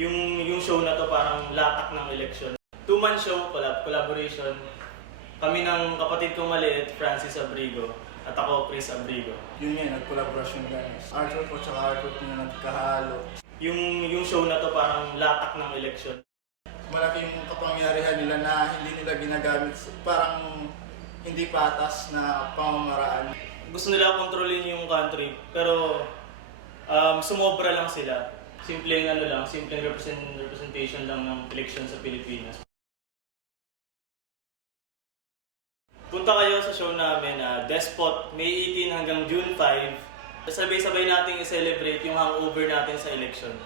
Yung show na to parang latak ng eleksyon. Two-man show, collaboration. Kami ng kapatid kong maliit, Francis Abrigo, at ako, Chris Abrigo. Yun nga, nag-collaboration kami. Artwork ko tsaka artwork niya nagkahalo. Yung show na to parang latak ng eleksyon. Malaki yung kapangyarihan nila na hindi nila ginagamit, parang hindi patas na pamamaraan. Gusto nila kontrolin yung country, pero sumobra lang sila. Simpleng representation lang ng eleksyon sa Pilipinas. Punta kayo sa show namin, Despot, May 18 hanggang June 5. Sabay-sabay nating i-celebrate yung hangover natin sa eleksyon.